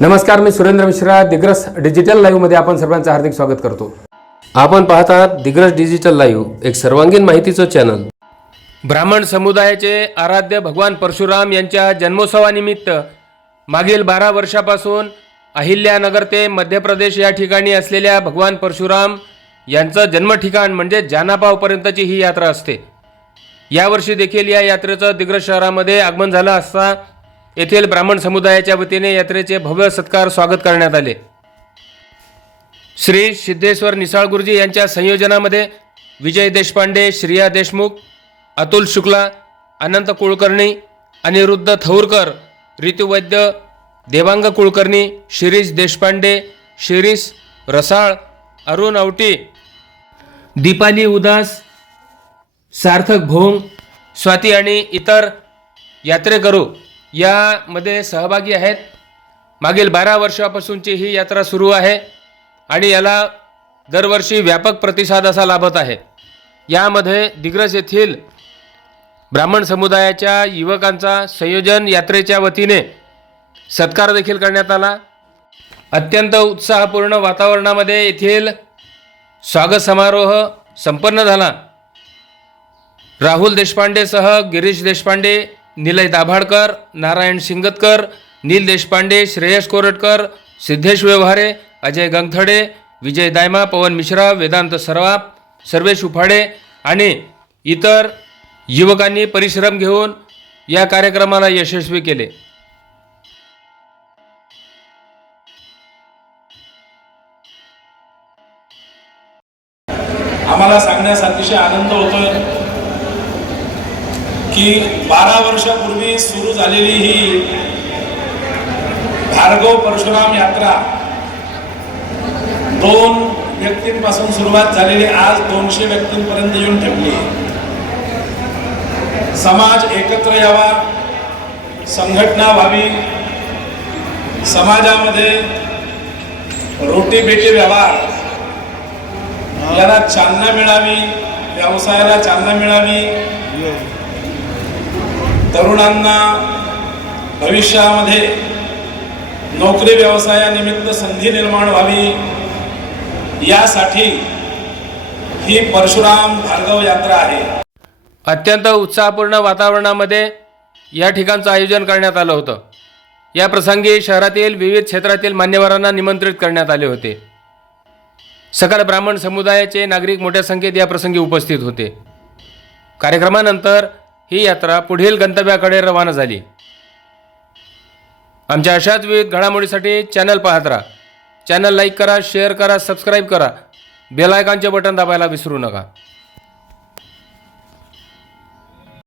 नमस्कार, मी सुरेंद्र मिश्रा. दिग्रस डिजिटल लाईव्हमध्ये आपण सर्वांचं हार्दिक स्वागत करतो. आपण पाहत आहात दिग्रस डिजिटल लाईव्ह, एक सर्वांगीण माहितीचं चॅनल. ब्राह्मण समुदायाचे आराध्य भगवान परशुराम यांच्या जन्मोत्सवानिमित्त मागील 12 वर्षापासून अहिल्यानगर ते मध्य प्रदेश या ठिकाणी असलेल्या भगवान परशुराम यांचं जन्मठिकाण म्हणजे जानापावपर्यंतची ही यात्रा असते. यावर्षी देखील या यात्रेचं दिग्रस शहरामध्ये आगमन झालं असता येथील ब्राह्मण समुदायाच्या वतीने यात्रेचे भव्य सत्कार स्वागत करण्यात आले. श्री सिद्धेश्वर निसाळ गुरुजी यांच्या संयोजनामध्ये विजय देशपांडे, श्रिया देशमुख, अतुल शुक्ला, अनंत कुलकर्णी, अनिरुद्ध थौरकर, ऋतु वैद्य, देवांग कुलकर्णी, शिरीष देशपांडे, शिरीष रसाळ, अरुण आवटी, दीपाली उदास, सार्थक भोंग, स्वाती आणि इतर यात्रेकरू यामध्ये सहभागी आहेत. मागील 12 वर्षापासूनची ही यात्रा सुरू आहे आणि याला दरवर्षी व्यापक प्रतिसाद असा लाभत आहे. यामध्ये दिग्रस येथील ब्राह्मण समुदायाच्या युवकांचा संयोजन यात्रेच्या वतीने सत्कार देखील करण्यात आला. अत्यंत उत्साहपूर्ण वातावरणामध्ये येथील स्वागत समारोह संपन्न झाला. राहुल देशपांडेसह गिरीश देशपांडे, निलय दाभाडकर, नारायण सिंगतकर, नील देशपांडे, श्रेयस कोरटकर, सिद्धेश व्यवहारे, अजय गंगथडे, विजय दायमा, पवन मिश्रा, वेदांत सरवाप, सर्वेश उफाडे आणि इतर युवकांनी परिश्रम घेऊन या कार्यक्रमाला यशस्वी केले. आम्हाला सांगण्यास अतिशय आनंद होतोय की 12 वर्षापूर्वी सुरू झालेली ही भार्गव परशुराम यात्रा 2 व्यक्तींपासून सुरुवात झालेली आज 200 व्यक्तींपर्यंत येऊन ठेवली. समाज एकत्र यावा, संघटना व्हावी, समाजामध्ये रोटीबेटी व्यवहार याला चालना मिळावी, व्यवसायाला चालना मिळावी, तरुणांना भविष्यामध्ये नोकरी व्यवसायानिमित्त संधी निर्माण व्हावी, यासाठी ही परशुराम भार्गव यात्रा आहे. अत्यंत उत्साहपूर्ण वातावरणामध्ये या ठिकाणचं आयोजन करण्यात आलं होतं. या प्रसंगी शहरातील विविध क्षेत्रातील मान्यवरांना निमंत्रित करण्यात आले होते. सकल ब्राह्मण समुदायाचे नागरिक मोठ्या संख्येत या प्रसंगी उपस्थित होते. कार्यक्रमानंतर ही यात्रा पुढील गंतव्याकडे रवाना झाली. आमच्या अशाच विविध घडामोडीसाठी चॅनल पाहत राहा. चॅनल लाईक करा, शेअर करा, सबस्क्राईब करा, बेल आयकॉनचे बटन दाबायला विसरू नका.